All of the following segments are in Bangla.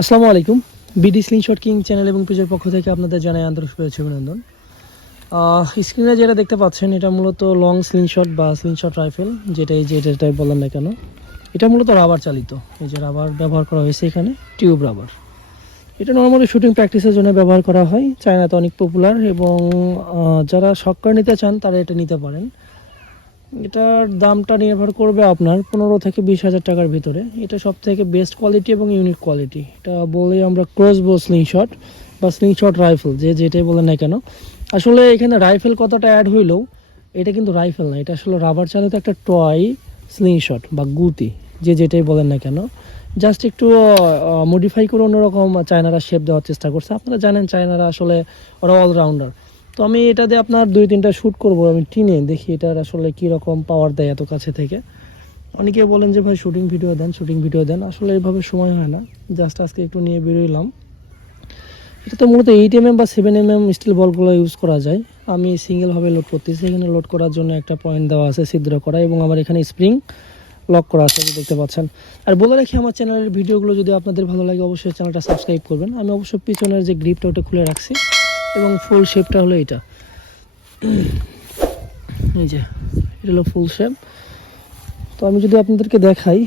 আসসালামু আলাইকুম। বিডি স্লিংশট কিং চ্যানেল এবং পেজের পক্ষ থেকে আপনাদের জানাই আন্তরিক শুভেচ্ছা অভিনন্দন। স্ক্রিনে যেটা দেখতে পাচ্ছেন, এটা মূলত লং স্লিংশট বা স্লিংশট রাইফেল যেটা এই যে যেটাই বললাম না কেন। এটা মূলত রাবার চালিত। এই যে রাবার ব্যবহার করা হয়েছে এখানে টিউব রাবার এটা নর্মালি শুটিং প্র্যাকটিসের জন্য ব্যবহার করা হয়। চায়নাতে অনেক পপুলার এবং যারা শখ করে নিতে চান, তারা এটা নিতে পারেন। এটার দামটা নির্ভর করবে আপনার পনেরো থেকে বিশ হাজার টাকার ভিতরে। এটা সব থেকে বেস্ট কোয়ালিটি এবং ইউনিক কোয়ালিটি এটা বলে আমরা ক্রস বো স্লিংশট বা স্লিংশট রাইফেল যে যেটাই বলেন না কেন। আসলে এখানে রাইফেল কতটা অ্যাড হইলেও এটা কিন্তু রাইফেল না, এটা আসলে রাবার চালিত একটা টয় স্লিংশট বা গুতি, যে যেটাই বলেন না কেন। জাস্ট একটু মডিফাই করে অন্যরকম চায়নারা শেপ দেওয়ার চেষ্টা করছে। আপনারা জানেন চায়নারা আসলে ওরা অলরাউন্ডার তো আমি এটা দিয়ে আপনার দুই তিনটা শ্যুট করব, আমি টিনে দেখি এটার আসলে কী রকম পাওয়ার দেয় এত কাছে থেকে। অনেকে বলেন যে, ভাই শুটিং ভিডিও দেন শুটিং ভিডিও দেন। আসলে এইভাবে সময় হয় না। জাস্ট আজকে একটু নিয়ে বেরোইলাম। এটা তো মূলত এইট এম এম বা সেভেন এম এম স্টিল বলগুলো ইউজ করা যায়। আমি সিঙ্গেলভাবে লোড করতেছি। এখানে লোড করার জন্য একটা পয়েন্ট দেওয়া আছে, ছিদ্র করা এবং আমার এখানে স্প্রিং লক করা আছে দেখতে পাচ্ছেন। আর বলে রাখি, আমার চ্যানেলের ভিডিওগুলো যদি আপনাদের ভালো লাগে, অবশ্যই চ্যানেলটা সাবস্ক্রাইব করবেন। আমি অবশ্যই পিছনের যে গ্রিপটা ওটা খুলে রাখছি। এবং ফুল শেপটা হলো এটা। এই যে, এটা হলো ফুল শেপ। তো আমি যদি আপনাদেরকে দেখাই,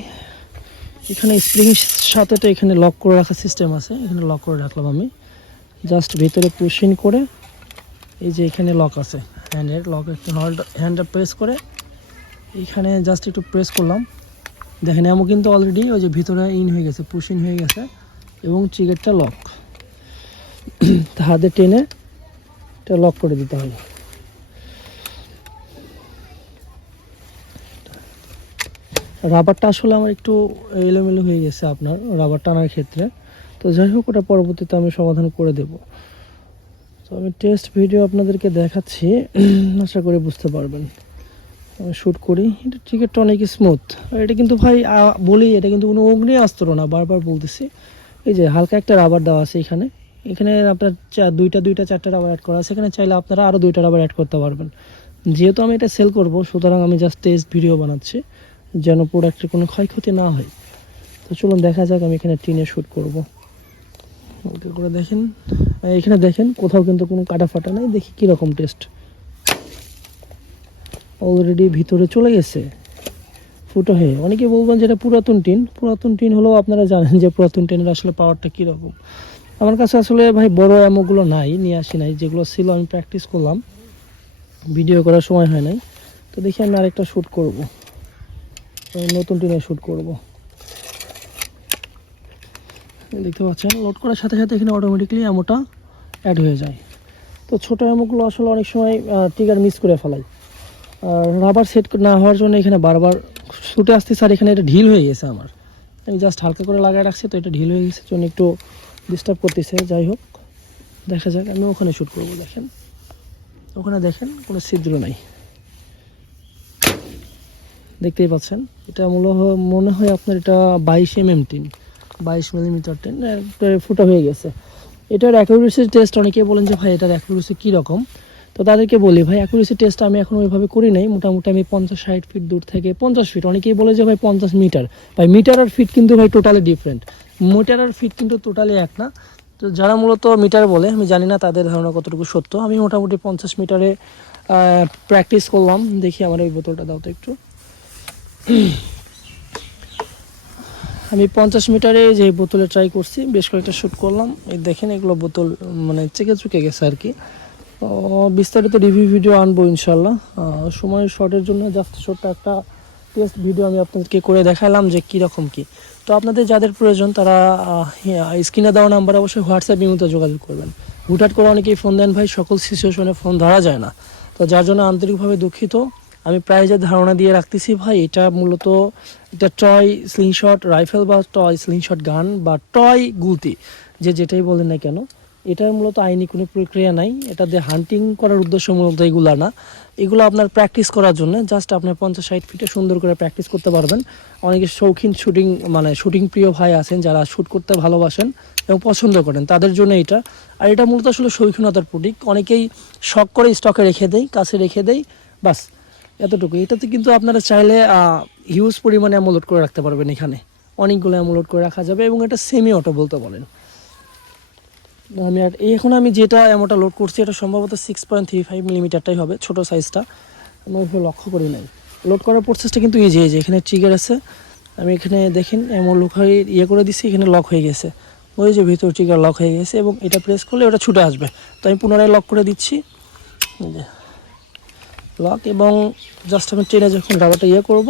এখানে স্প্রিং সাথে তো এখানে লক করে রাখার সিস্টেম আছে। এখানে লক করে রাখলাম আমি। জাস্ট ভিতরে পুশিন করে, এই যে এখানে লক আছে হ্যান্ডের লক একটু হ্যান্ডটা প্রেস করে এইখানে জাস্ট একটু প্রেস করলাম। দেখেন এমন কিন্তু অলরেডি ওই যে ভিতরে ইন হয়ে গেছে পুশিন হয়ে গেছে, এবং ট্রিগারটা লক হাতে টেনে এটা লক করে দিতে হবে। রাবারটা আসলে আমার একটু এলোমেলো হয়ে গেছে আপনার, রাবার টানার ক্ষেত্রে। তো যাই হোক, ওটা পরবর্তীতে আমি সমাধান করে দেব। তো আমি টেস্ট ভিডিও আপনাদেরকে দেখাচ্ছি, আশা করি বুঝতে পারবেন। আমি শ্যুট করি, এটা টিকিটটা অনেক স্মুথ আর এটা কিন্তু ভাই বলি, এটা কিন্তু কোনো অগ্নি অস্ত্র না, বারবার বলতেছি। এই যে, হালকা একটা রাবার দেওয়া আছে এখানে। এখানে আপনার দুইটা দুইটা, চারটা রাবার অ্যাড করা আছে। এখানে চাইলে আপনারা আরও দুইটা রাবার অ্যাড করতে পারবেন। যেহেতু আমি এটা সেল করব, সুতরাং আমি জাস্ট টেস্ট ভিডিও বানাচ্ছি, যেন প্রোডাক্টের কোনো ক্ষয়ক্ষতি না হয়। তো চলুন দেখা যাক আমি এখানে টিনে শ্যুট করব। করে দেখেন। এখানে দেখেন, কোথাও কিন্তু কোনো কাটা ফাটা নাই। দেখি কীরকম টেস্ট অলরেডি ভিতরে চলে গেছে। ফুটো হয়ে। অনেকে বলবেন যেটা পুরাতন টিন পুরাতন টিন হলেও আপনারা জানেন যে পুরাতন টিনের আসলে পাওয়ারটা কীরকম। আমার কাছে আসলে ভাই বড় অ্যামোগুলো নাই, নিয়ে আসি নাই, যেগুলো ছিল আমি প্র্যাকটিস করলাম। ভিডিও করার সময় হয় নাই। তো দেখি আমি আরেকটা শ্যুট করব। নতুন টিনে শ্যুট করব। দেখতে পাচ্ছেন লোড করার সাথে সাথে এখানে অটোমেটিকলি অ্যামোটা অ্যাড হয়ে যায়। তো ছোটো অ্যামোগুলো আসলে অনেক সময় টিগার মিস করে ফেলাই। আর রাবার সেট না হওয়ার জন্য এখানে বারবার ছুটে আসতে স্যার এখানে এটা ঢিল হয়ে গেছে আমার। আমি জাস্ট হালকা করে লাগাই রাখছি, তো এটা ঢিল হয়ে গেছে, জন্য একটু ডিস্টার্ব করতেছে, যাই হোক, দেখা যাক, আমি ওখানে শ্যুট করব, দেখেন। ওখানে দেখেন, কোনো ছিদ্র নাই। দেখতেই পাচ্ছেন, এটা মূল মনে হয় আপনার এটা বাইশ এম এম টিন, বাইশ মিলিমিটার টিন ফুটা হয়ে গেছে। এটার অ্যাকুরেসি টেস্ট অনেকে বলেন যে, ভাই, এটার অ্যাকুরেসি কীরকম? তো তাদেরকে বলি, ভাই অ্যাকুরেসি টেস্ট আমি এখন ওইভাবে করি নাই। মোটামুটি আমি পঞ্চাশ ষাট ফিট দূর থেকে পঞ্চাশ ফিট অনেকেই বলে যে, ভাই, পঞ্চাশ মিটার ভাই মিটার আর ফিট কিন্তু, ভাই টোটালি ডিফারেন্ট মিটার আর ফিট কিন্তু টোটালি এক না। তো যারা মূলত মিটার বলে, আমি জানি না তাদের ধারণা কতটুকু সত্য। আমি মোটামুটি পঞ্চাশ মিটারে প্র্যাকটিস করলাম। দেখি আমার ওই বোতলটা দাও তো একটু। আমি পঞ্চাশ মিটারে যে বোতলে ট্রাই করছি, বেশ কয়েকটা শ্যুট করলাম। এই দেখেন, এগুলো বোতল মানে চেকে চুকে গেছে আর কি। বিস্তারিত রিভিউ ভিডিও আনব ইনশাল্লাহ আহ, সময়ের শর্টের জন্য জাস্ট ছোট্ট একটা টেস্ট ভিডিও আমি আপনাদেরকে করে দেখালাম যে কীরকম কী। তো আপনাদের যাদের প্রয়োজন তারা স্ক্রিনে দেওয়া নাম্বার অবশ্যই হোয়াটসঅ্যাপ ইমুতে যোগাযোগ করবেন। হুটহাট করে অনেকেই ফোন দেন ভাই সকল সিচুয়েশনে ফোন ধরা যায় না। তো যার জন্য আন্তরিকভাবে দুঃখিত। আমি প্রায় যে ধারণা দিয়ে রাখতেছি ভাই এটা মূলত এটা টয় স্লিংশট রাইফেল বা টয় স্লিংশট গান বা টয় গুতি যে যেটাই বলেন না কেন। এটার মূলত আইনি কোনো প্রক্রিয়া নাই। এটা দিয়ে হান্টিং করার উদ্দেশ্য মূলত এগুলা না। এগুলো আপনার প্র্যাকটিস করার জন্য জাস্ট আপনার পঞ্চাশ ষাট ফিটে সুন্দর করে প্র্যাকটিস করতে পারবেন। অনেকে শৌখিন শুটিং মানে শুটিং প্রিয় ভাই আছেন, যারা শ্যুট করতে ভালোবাসেন এবং পছন্দ করেন, তাদের জন্য এটা। আর এটা মূলত আসলে শৌখিনতার প্রতীক। অনেকেই শখ করে স্টকে রেখে দেয়, কাছে রেখে দেয়, বাস এতটুকু এটাতে কিন্তু আপনারা চাইলে হিউজ পরিমাণে অ্যামোলোড করে রাখতে পারবেন এখানে। অনেকগুলো অ্যামো লোড করে রাখা যাবে এবং এটা সেমি অটো বলতে বলেন। আমি আর এখন আমি যেটা অ্যামোটা লোড করছি, এটা সম্ভবত সিক্স পয়েন্ট থ্রি ফাইভ মিলিমিটারটাই হবে, ছোটো সাইজটা আমি লক্ষ্য করি নাই। লোড করার প্রসেসটা কিন্তু ইজি যে এখানে ট্রিগার আছে। আমি এখানে দেখেন এমন লক হয়ে ইয়ে করে দিছি, এখানে লক হয়ে গেছে। ওই যে ভিতর ট্রিগার লক হয়ে গেছে এবং এটা প্রেস করলে ওটা ছুটে আসবে। তো আমি পুনরায় লক করে দিচ্ছি। লক এবং জাস্ট আমি ট্রেনে যখন রাবারটা ইয়ে করব,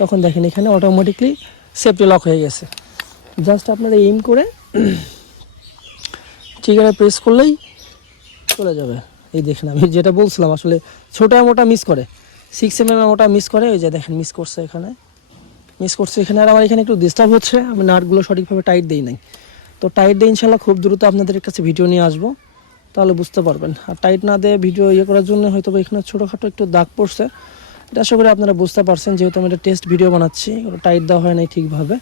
তখন দেখেন এখানে অটোমেটিকলি সেফটি লক হয়ে গেছে। জাস্ট আপনারা এইম করে ট্রিগারে প্রেস করলেই চলে যাবে। এই দেখেন আমি যেটা বলছিলাম, আসলে ছোটো মোটা মিস করে। সিক্স এম এম ওটা মিস করে ওই যে দেখেন মিস করছে এখানে। মিস করছে এখানে, আর আমার এখানে একটু ডিস্টার্ব হচ্ছে, আমি নাটগুলো সঠিকভাবে টাইট দিই নাই। তো টাইট দিয়ে ইনশাল্লাহ খুব দ্রুত আপনাদের কাছে ভিডিও নিয়ে আসব। তাহলে বুঝতে পারবেন। আর টাইট না দিয়ে ভিডিও ইয়ে করার জন্য হয়তো এখানে ছোটোখাটো একটু দাগ পড়ছে। এটা আশা করি আপনারা বুঝতে পারছেন, যেহেতু আমি এটা টেস্ট ভিডিও বানাচ্ছি টাইট দেওয়া হয় নাই ঠিকভাবে।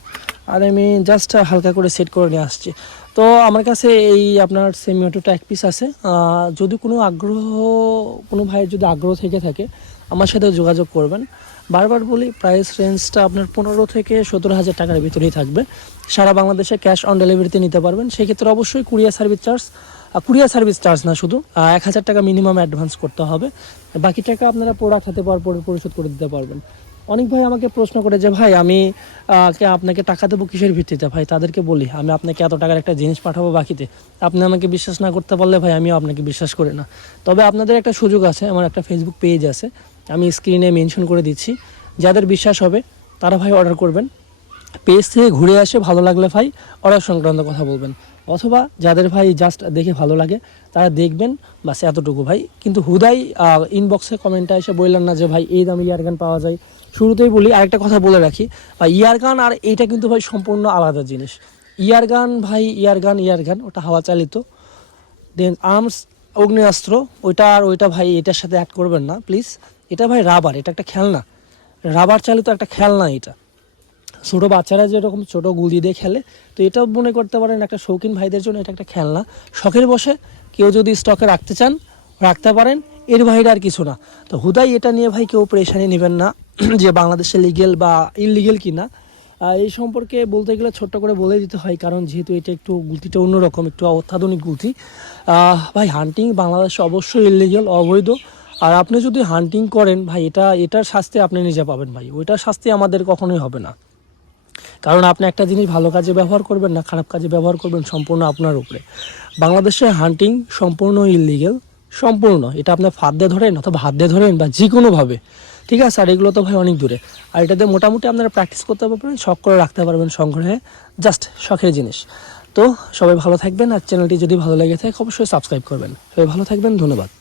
আর আমি জাস্ট হালকা করে সেট করে নিয়ে আসছি। তো আমার কাছে এই আপনার সেমি অটোটা এক পিস আছে। যদি কোনো আগ্রহ, কোনো ভাইয়ের যদি আগ্রহ থেকে থাকে, আমার সাথে যোগাযোগ করবেন। বারবার বলি প্রাইস রেঞ্জটা আপনার পনেরো থেকে সতেরো হাজার টাকার ভিতরেই থাকবে। সারা বাংলাদেশে ক্যাশ অন ডেলিভারিতে নিতে পারবেন। সেক্ষেত্রে অবশ্যই courier service charge courier service charge না শুধু এক হাজার টাকা মিনিমাম অ্যাডভান্স করতে হবে। বাকি টাকা আপনারা প্রোডাক্ট হাতে পাওয়ার পরে পরিশোধ করে দিতে পারবেন। অনেক ভাই আমাকে প্রশ্ন করে যে, ভাই, আমি আপনাকে টাকা দেবো কিসের ভিত্তিতে? ভাই, তাদেরকে বলি, আমি আপনাকে এত টাকার একটা জিনিস পাঠাবো বাকিতে। আপনি আমাকে বিশ্বাস না করতে পারলে, ভাই, আমিও আপনাকে বিশ্বাস করি না। তবে আপনাদের একটা সুযোগ আছে, আমার একটা ফেসবুক পেজ আছে, আমি স্ক্রিনে মেনশন করে দিচ্ছি। যাদের বিশ্বাস হবে, তারা ভাই অর্ডার করবেন। পেজ থেকে ঘুরে আসে, ভালো লাগলে ভাই অর্ডার সংক্রান্ত কথা বলবেন। অথবা যাদের ভাই জাস্ট দেখে ভালো লাগে, তারা দেখবেন, বাস এতটুকু ভাই। কিন্তু হুদাই ইনবক্সে কমেন্টে এসে বললেন না যে, ভাই, এই দামে ইয়ারগান পাওয়া যায়। শুরুতেই বলি, আরেকটা কথা বলে রাখি, ভাই ইয়ারগান আর এইটা কিন্তু ভাই সম্পূর্ণ আলাদা জিনিস। ইয়ারগান ভাই ইয়ারগান ইয়ারগান ওটা হাওয়া চালিত। দেন আর্মস অগ্নেয়াস্ত্র, ওইটা আর ওইটা ভাই, এটার সাথে অ্যাড করবেন না প্লিজ এটা ভাই রাবার এটা একটা খেলনা। রাবার চালিত একটা খেলনা এটা। ছোটো বাচ্চারা যেরকম ছোটো গুলি দিয়ে খেলে তো এটাও মনে করতে পারেন একটা শৌখিন ভাইদের জন্য এটা একটা খেলনা। শখের বসে কেউ যদি স্টকে রাখতে চান রাখতে পারেন এর বাইরে আর কিছু না। তো হুদাই এটা নিয়ে ভাই কেউ প্রেশানি নেবেন না যে বাংলাদেশে লিগেল বা ইললিগেল কিনা। আহ, এই সম্পর্কে বলতে গেলে ছোট্ট করে বলে দিতে হয় কারণ যেহেতু এটা একটু গুলতিটা অন্যরকম একটু অত্যাধুনিক গুলতি। ভাই হান্টিং বাংলাদেশে অবশ্যই ইললিগেল অবৈধ। আর আপনি যদি হান্টিং করেন ভাই এটা এটার শাস্তি আপনি নিজে পাবেন ভাই। ওইটার শাস্তি আমাদের কখনোই হবে না। কারণ আপনি একটা জিনিস ভালো কাজে ব্যবহার করবেন না, খারাপ কাজে ব্যবহার করবেন সম্পূর্ণ আপনার উপরে। বাংলাদেশে হান্টিং সম্পূর্ণ ইলিগেল সম্পূর্ণ। এটা আপনার ফাঁদ দিয়ে ধরেন অথবা হাত দিয়ে ধরেন বা যে কোনোভাবে ঠিক আছে, আর এগুলো তো ভাই অনেক দূরে। আর এটাতে মোটামুটি আপনারা প্র্যাকটিস করতে পারবেন, শখ করে রাখতে পারবেন সংগ্রহে। জাস্ট শখের জিনিস। তো সবাই ভালো থাকবেন, আর চ্যানেলটি যদি ভালো লেগে থাকে, অবশ্যই সাবস্ক্রাইব করবেন। সবাই ভালো থাকবেন, ধন্যবাদ।